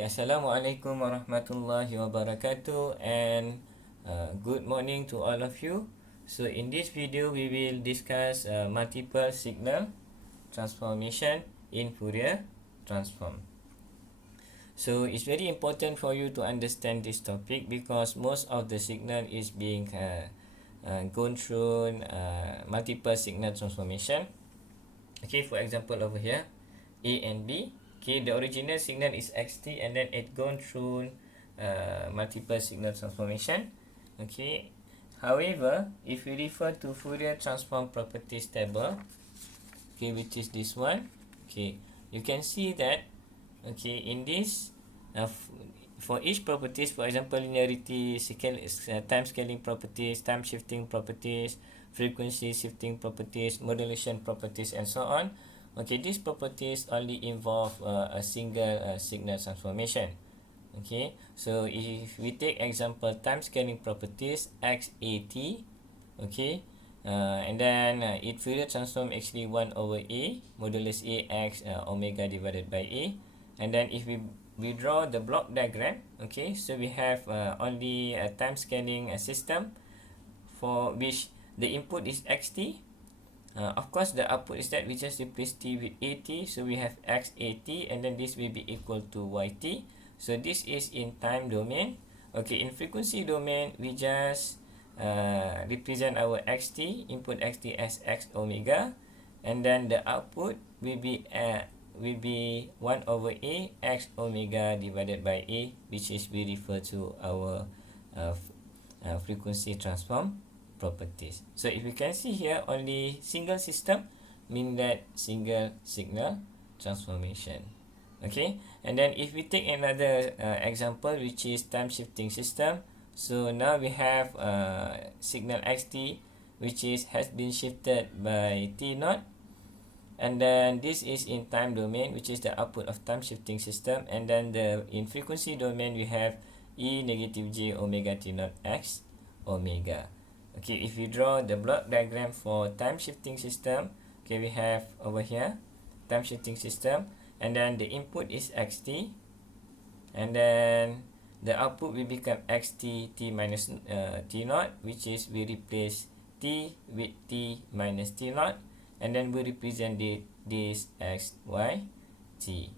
Okay, Assalamualaikum warahmatullahi wabarakatuh, and good morning to all of you. So in this video we will discuss multiple signal transformation in Fourier transform. So it's very important for you to understand this topic because most of the signal is being gone through multiple signal transformation. Okay, for example over here, A and B. Okay, the original signal is xt and then it gone through multiple signal transformation. Okay, however, if we refer to Fourier transform properties table, okay, which is this one, okay, you can see that, okay, in this for each properties, for example, linearity, time scaling properties, time shifting properties, frequency shifting properties, modulation properties, and so on. Okay, these properties only involve a single signal transformation. Okay, so if we take example time scaling properties xat, okay, and then it Fourier transform actually 1 over a modulus a x omega divided by a, and then if we draw the block diagram, okay, so we have only a time scaling system for which the input is xt. Of course, the output is that we just replace t with at, so we have xat, and then this will be equal to yt. So this is in time domain. Okay, in frequency domain, we just represent our xt, input xt as x omega, and then the output will be 1 over a x omega divided by a, which is we refer to our frequency transform properties. So if you can see here, only single system mean that single signal transformation. Okay, and then if we take another example, which is time shifting system, so now we have signal xt which has been shifted by t naught, and then this is in time domain, which is the output of time shifting system, and then in frequency domain we have e negative j omega t naught x omega. Okay, if we draw the block diagram for time shifting system, okay, we have over here time shifting system, and then the input is xt, and then the output will become xt t minus t naught, which is we replace t with t minus t naught, and then we represent this as y t.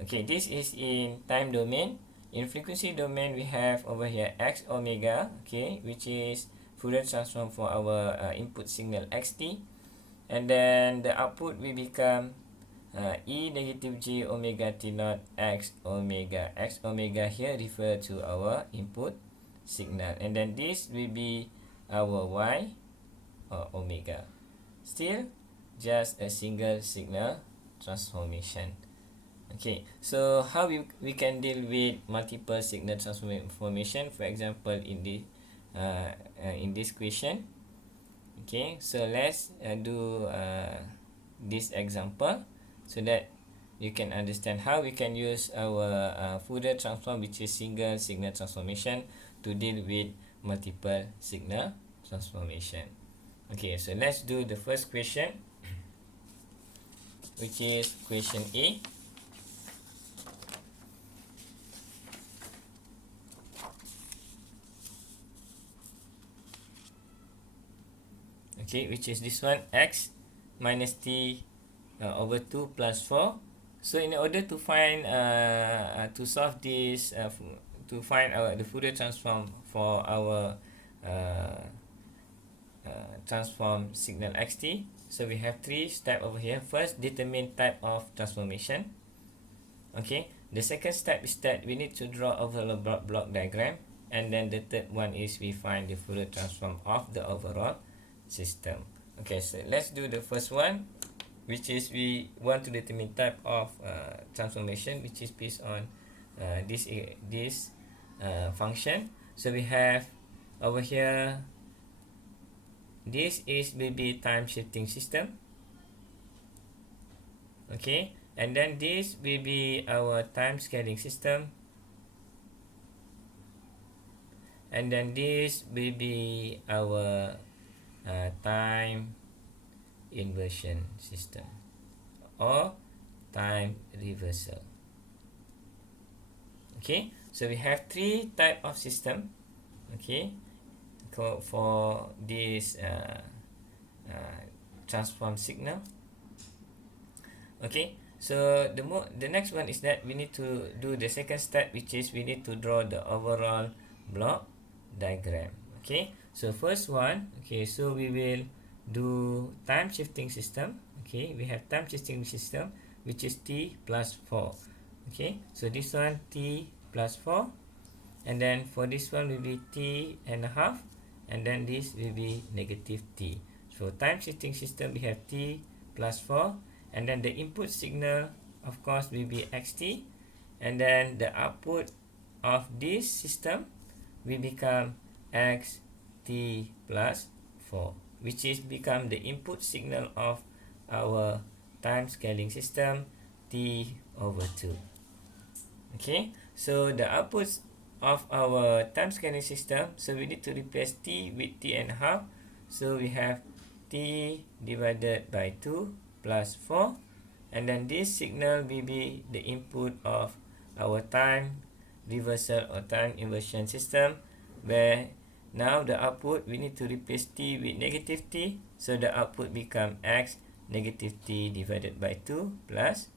Okay, this is in time domain. In frequency domain, we have over here x omega, okay, which is Fourier transform for our input signal xt, and then the output will become e negative j omega t naught x omega. X omega here refer to our input signal, and then this will be our y or omega. Still just a single signal transformation. Okay, so how we can deal with multiple signal transformation, for example, in this question. Okay, so let's do this example so that you can understand how we can use our Fourier transform, which is single signal transformation, to deal with multiple signal transformation. Okay, so let's do the first question, which is question A. Okay, which is this one, x minus t over 2 plus 4. So in order to find to solve this to find the Fourier transform for our transform signal xt, so we have three steps over here. First, determine type of transformation. Okay, the second step is that we need to draw overall block diagram, and then the third one is we find the Fourier transform of the overall system. Okay, so let's do the first one, which is we want to determine type of transformation, which is based on this function. So we have over here, this is maybe time shifting system. Okay, and then this will be our time scaling system, and then this will be our time inversion system or time reversal. Okay, so we have three type of system. Okay, for this transform signal. Okay, so the next one is that we need to do the second step, which is we need to draw the overall block diagram. Okay, so first one, okay, so we will do time shifting system. Okay, we have time shifting system, which is t plus 4. Okay, so this one t plus 4, and then for this one will be t and a half, and then this will be negative t. So time shifting system, we have t plus 4, and then the input signal of course will be xt, and then the output of this system will become xt plus 4, which is become the input signal of our time scaling system t over 2. Okay, so the outputs of our time scaling system, so we need to replace t with t and a half, so we have t divided by 2 plus 4, and then this signal will be the input of our time reversal or time inversion system, where now the output we need to replace t with negative t, so the output become x negative t divided by 2 plus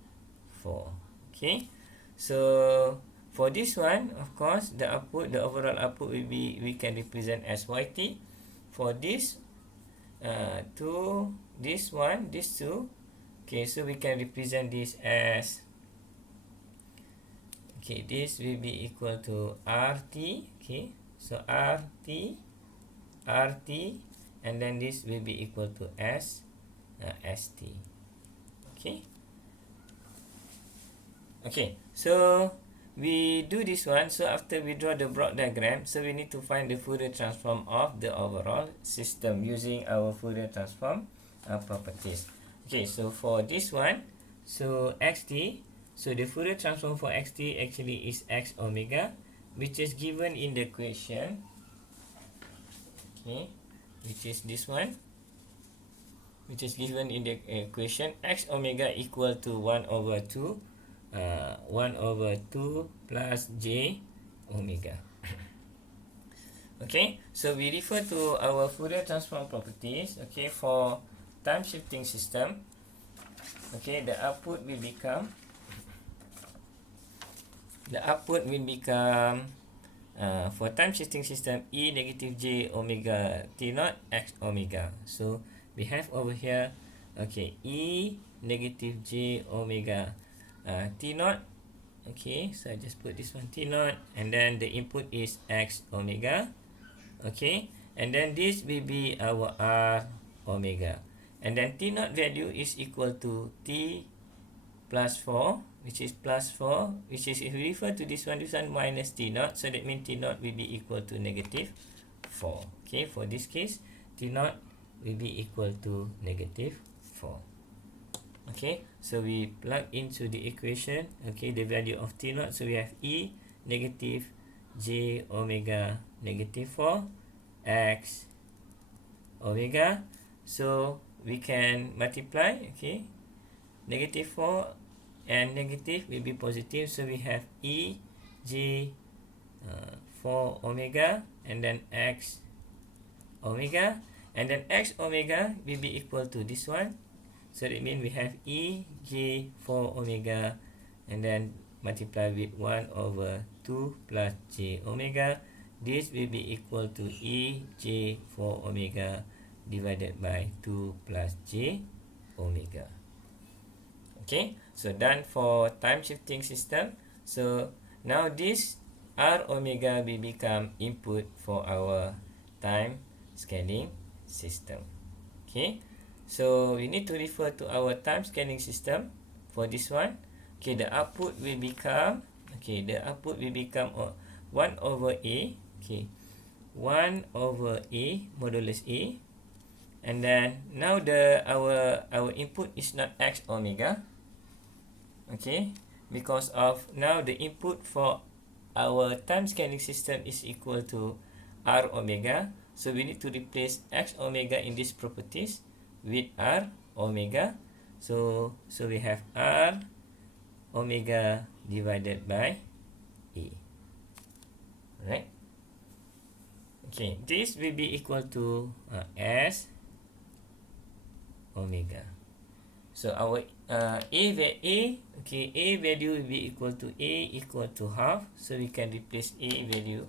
4. Okay, so for this one, of course, the output, the overall output will be, we can represent as yt. For this this one, these two, okay, so we can represent this as, okay, this will be equal to rt. Okay, so rt, and then this will be equal to st. Okay. Okay, so we do this one. So after we draw the block diagram, so we need to find the Fourier transform of the overall system using our Fourier transform properties. Okay, so for this one, so xt, so the Fourier transform for xt actually is x omega, which is given in the equation. Okay, which is this one, which is given in the equation. X omega equal to 1 over 2 plus j omega. Okay, so we refer to our Fourier transform properties. Okay, for time shifting system, okay, the output will become for time shifting system e negative j omega t naught x omega. So we have over here, okay, e negative j omega t naught. Okay, so I just put this one t naught, and then the input is x omega. Okay, and then this will be our r omega, and then t naught value is equal to t plus 4, which is plus 4, which is, if we refer to this one minus t naught, so that means t naught will be equal to negative 4. Okay, for this case, t naught will be equal to negative 4. Okay, so we plug into the equation, okay, the value of t naught. So we have e negative j omega negative 4 x omega. So we can multiply, okay, negative 4 and negative will be positive, so we have e j 4 omega, and then x omega, and then x omega will be equal to this one. So that means we have e j 4 omega, and then multiply with 1 over 2 plus j omega. This will be equal to e j 4 omega divided by 2 plus j omega. Okay, so done for time shifting system. So now this r omega will become input for our time scaling system. Okay, so we need to refer to our time scaling system for this one. Okay, the output will become, okay, the output will become 1 over a, okay, 1 over a modulus a, and then now our input is not x omega. Okay, because of now the input for our time scaling system is equal to r omega, so we need to replace x omega in these properties with r omega. So we have r omega divided by a. Okay, this will be equal to S omega. So our A value will be equal to A equal to half. So we can replace A value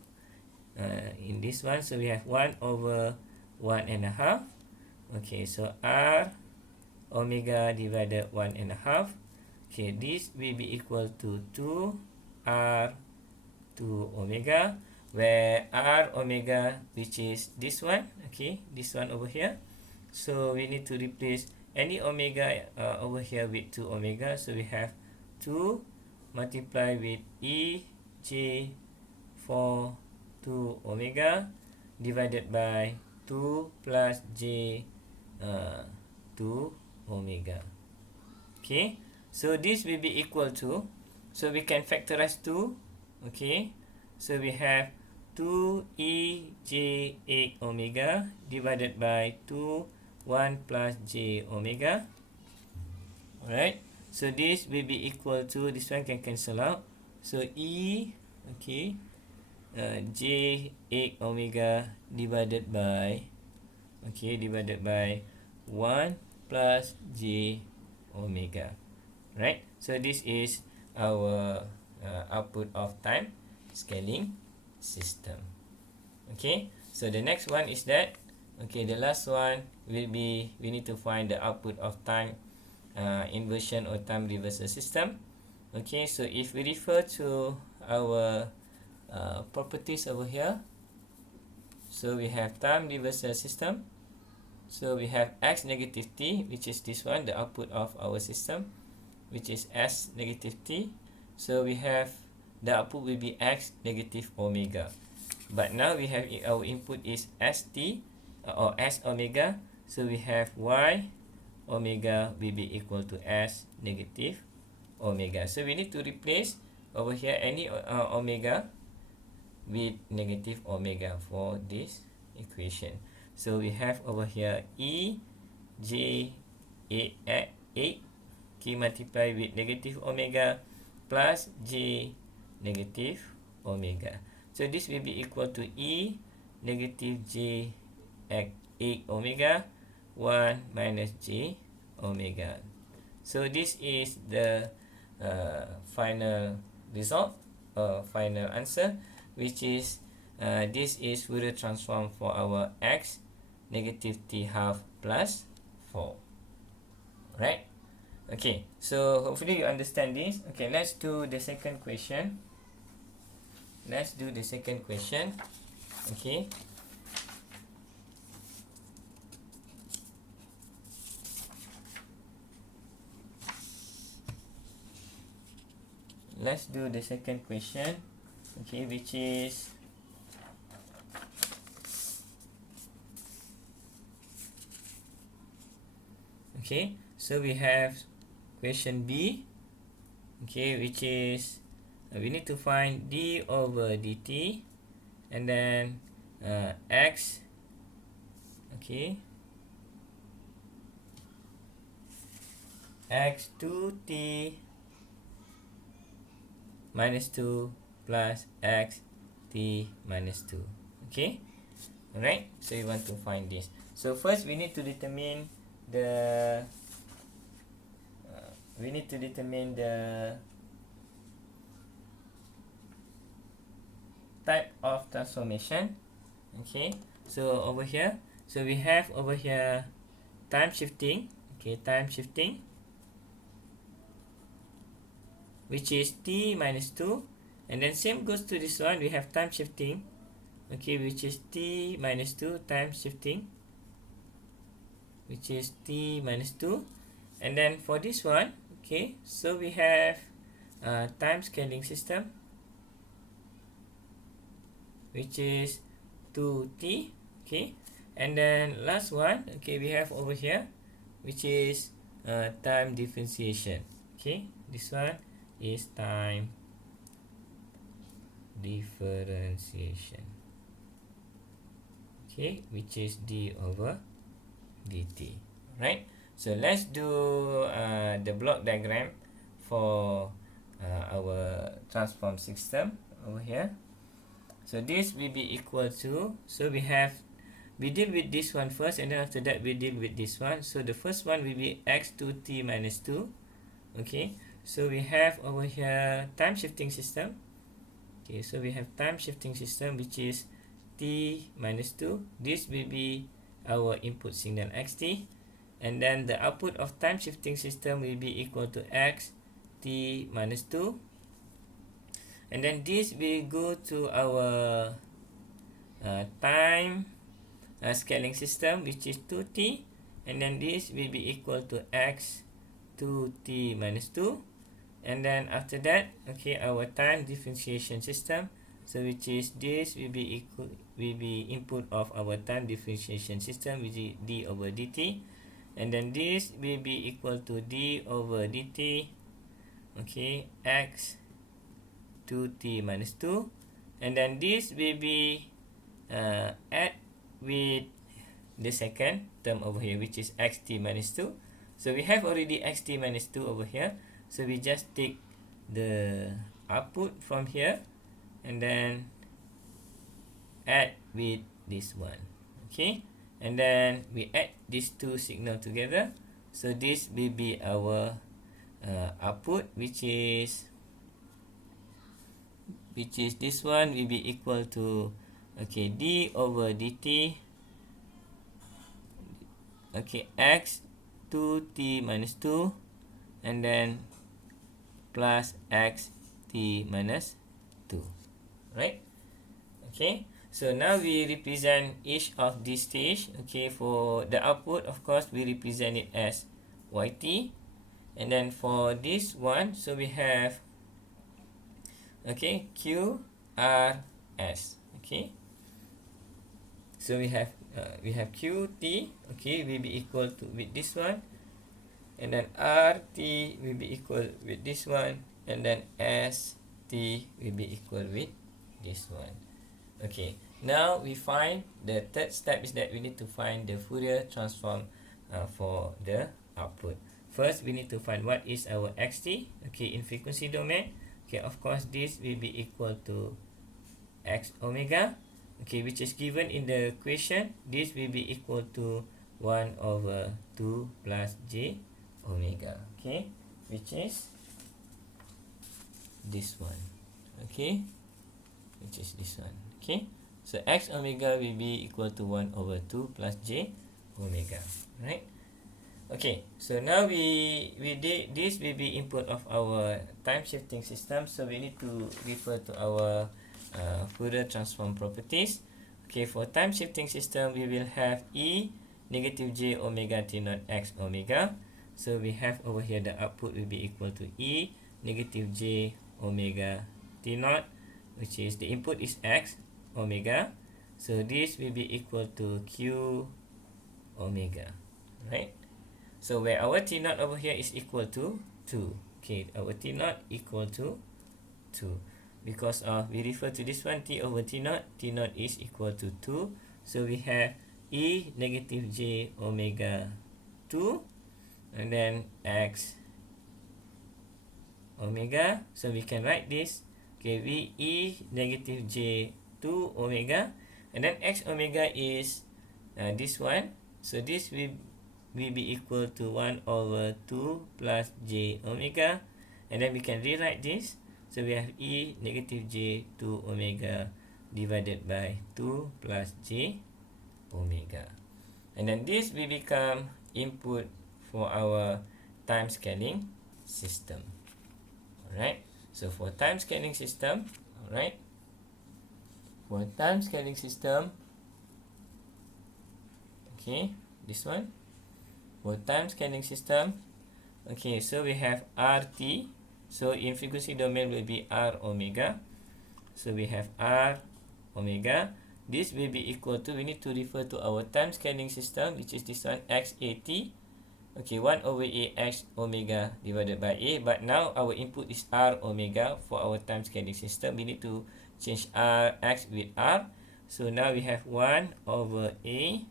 in this one. So we have 1 over 1.5. Okay, so R omega divided 1.5. Okay, this will be equal to 2 R 2 omega, where R omega, which is this one, okay, this one over here. So we need to replace any omega over here with 2 omega. So we have 2 multiplied with E J for 2 omega divided by 2 plus J 2 omega. Okay, so this will be equal to, so we can factorize 2. Okay, so we have 2EJ8 omega divided by 2 1 plus J omega. Alright, so this will be equal to, this one can cancel out. So E, okay, J8 omega divided by, okay, divided by 1 plus J omega. Right, so this is our output of time scaling system. Okay, so the next one is that, okay, the last one will be, we need to find the output of time inversion or time reversal system. Okay, so if we refer to our properties over here, so we have time reversal system. So we have x negative t, which is this one, the output of our system, which is s negative t. So we have the output will be x negative omega. But now we have our input is st or s omega. So we have y omega will be equal to s negative omega. So we need to replace over here any omega with negative omega for this equation. So we have over here E J 8 okay, multiply with negative omega plus J negative omega. So this will be equal to E negative J 8 omega 1 minus J omega. So this is the final result, final answer, which is this is Fourier transform for our x negative t half plus 4. Right? Okay, so hopefully you understand this. Okay, let's do the second question. Okay, let's do the second question. Okay, which is okay, so we have question B, okay, which is we need to find d over dt, and then x, okay, x 2t minus 2 plus x t minus 2. Okay, alright, so we want to find this. So first we need to determine the type of transformation. Okay, so over here, so we have over here time shifting, okay, time shifting, which is t minus 2, and then same goes to this one, we have time shifting, okay, which is t minus 2 time shifting, which is t minus 2, and then for this one, okay, so we have time scaling system, which is 2t, okay, and then last one, okay, we have over here, which is time differentiation. Okay, this one is time differentiation, okay, which is d over dt. Right, so let's do the block diagram for our transform system over here. So this will be equal to, so we deal with this one first, and then after that we deal with this one. So the first one will be x2t minus 2. Okay, so we have over here time shifting system. Okay, so we have time shifting system, which is t minus 2. This will be our input signal xt, and then the output of time shifting system will be equal to x t minus 2, and then this will go to our time scaling system, which is 2t, and then this will be equal to x 2t minus 2, and then after that, okay, our time differentiation system, so which is this will be input of our time differentiation system, which is d over dt, and then this will be equal to d over dt, okay, x 2t minus 2, and then this will be add with the second term over here, which is xt minus 2. So we have already xt minus 2 over here, so we just take the output from here and then add with this one, okay, and then we add these two signal together, so this will be our output, which is this one will be equal to, okay, d over dt, okay, x 2t minus 2, and then plus x t minus 2, right? Okay, so now we represent each of these stage. Okay, for the output, of course, we represent it as yt, and then for this one, so we have, okay, q r s. Okay, so we have qt, okay, will be equal to with this one, and then rt will be equal with this one, and then st will be equal with this one. Okay, now we find the third step is that we need to find the Fourier transform for the output. First, we need to find what is our xt, okay, in frequency domain. Okay, of course, this will be equal to x omega, okay, which is given in the equation. This will be equal to 1 over 2 plus j omega, okay, which is this one, okay, which is this one, okay. So x omega will be equal to 1 over 2 plus j omega, right? Okay, so now we did this will be input of our time shifting system, so we need to refer to our Fourier transform properties. Okay, for time shifting system, we will have e negative j omega t naught x omega. So we have over here the output will be equal to e negative j omega t naught, which is the input is x omega. So this will be equal to q omega, right? So where our t naught over here is equal to 2. Okay, our t naught equal to 2. Because we refer to this one, t over t naught is equal to 2. So we have e negative j omega 2, and then x omega. So we can write this, okay, v e negative j 2 omega, and then x omega is this one. So this will be equal to 1 over 2 plus j omega, and then we can rewrite this. So we have e negative j 2 omega divided by 2 plus j omega, and then this will become input for our time scaling system. Alright, so for time scaling system, alright, for time scaling system, okay, this one, for time scaling system, okay, so we have RT. So in frequency domain will be R omega. So we have R omega. This will be equal to, we need to refer to our time scaling system, which is this one, XAT. Okay, 1 over A X omega divided by A. But now our input is R omega for our time scaling system. We need to change R X with R. So now we have 1 over A.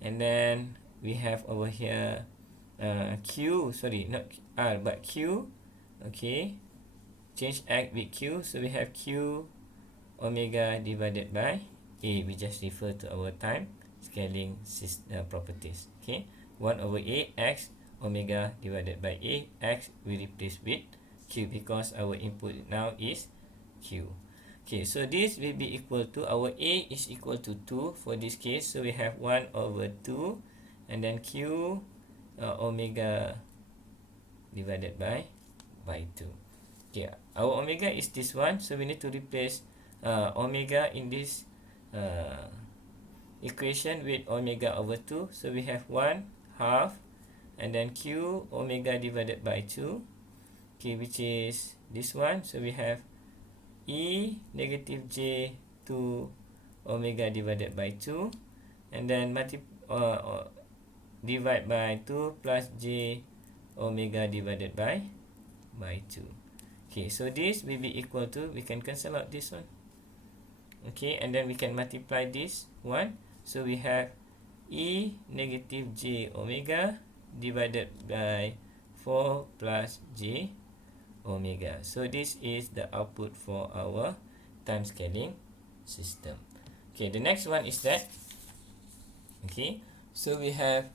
And then we have over here Q, sorry, not R, but Q. Okay, change X with Q. So we have Q omega divided by A. We just refer to our time scaling properties. Okay, 1 over A x omega divided by A. X we replace with Q because our input now is Q. Okay, so this will be equal to, our A is equal to 2 for this case. So we have 1 over 2 and then Q omega divided by 2. Okay, our omega is this one. So we need to replace omega in this equation with omega over 2. So we have 1 half and then Q omega divided by 2. Okay, which is this one. So we have E negative J 2 omega divided by 2 and then divide by 2 plus J omega divided by 2. Okay, so this will be equal to, we can cancel out this one. Okay, and then we can multiply this one. So we have E negative J omega divided by 4 plus J omega. So this is the output for our time scaling system. Okay, the next one is that, okay, so we have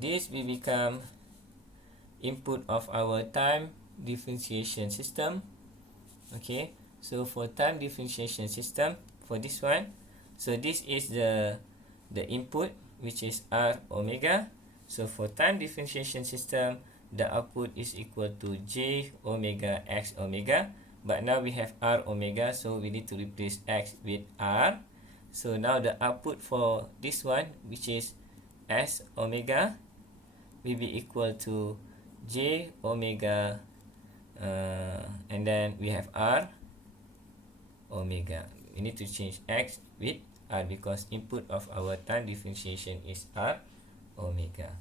this will become input of our time differentiation system. Okay, so for time differentiation system, for this one, so this is the input, which is R omega. So for time differentiation system, the output is equal to J omega X omega, but now we have R omega, so we need to replace X with R. So now the output for this one, which is S omega, will be equal to J omega and then we have R omega. We need to change X with R because input of our time differentiation is R omega.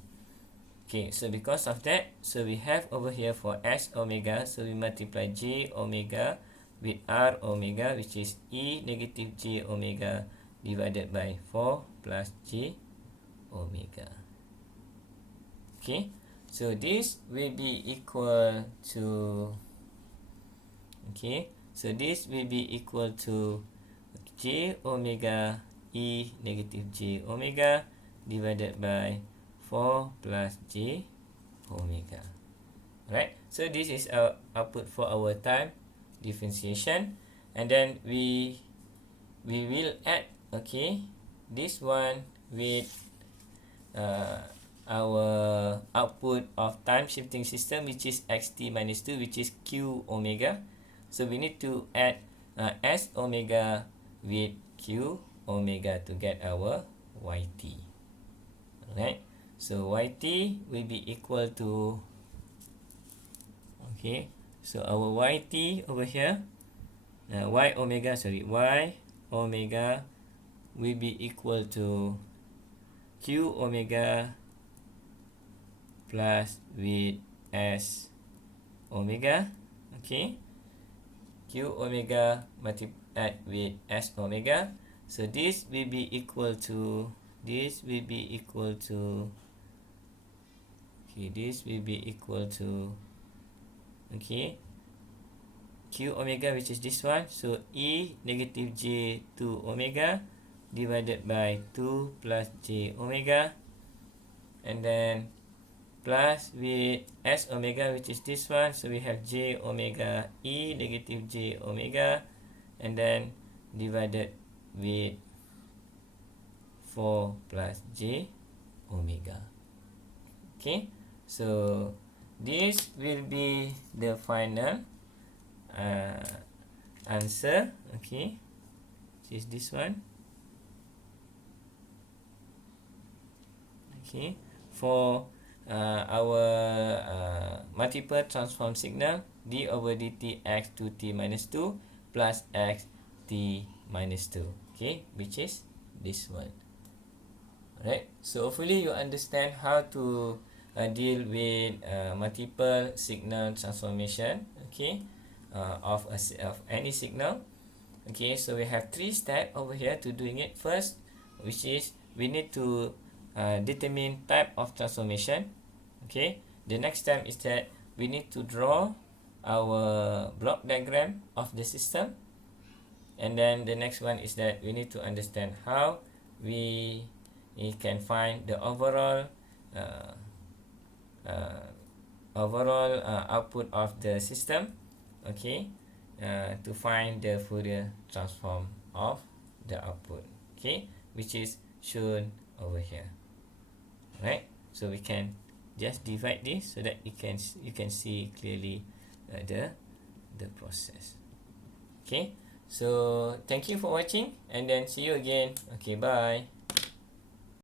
Okay, so because of that, so we have over here for S omega, so we multiply J omega with R omega, which is E negative J omega divided by 4 plus J omega. Okay, so this will be equal to, okay, so this will be equal to J omega E negative J omega divided by 4 plus J omega. Right, so this is our output for our time differentiation, and then we will add, okay, this one with our output of time shifting system, which is xt minus 2, which is Q omega. So we need to add S omega with Q omega to get our YT. Alright, so YT will be equal to, okay, so our YT over here, Y omega will be equal to Q omega plus with S omega. Okay, Q omega multiplied with S omega. So this will be equal to, okay, this will be equal to, okay, Q omega, which is this one. So E negative J 2 omega divided by 2 plus J omega, and then plus with S omega, which is this one. So we have J omega E negative J omega, and then divided with 4 plus J omega. Okay, so this will be the final answer. Okay, this is this one. Okay, for our multiple transform signal d over dt x 2t minus 2 plus x t minus 2, okay, which is this one. Alright, so hopefully you understand how to deal with multiple signal transformation, okay, of any signal. Okay, so we have 3 steps over here to doing it. First, which is we need to determine type of transformation. Okay, the next step is that we need to draw our block diagram of the system. And then the next one is that we need to understand how we can find the overall uh, uh, output of the system, okay, to find the Fourier transform of the output, okay, which is shown over here, right? So we can just divide this so that you can see clearly the process. Okay, so thank you for watching, and then see you again. Okay, bye.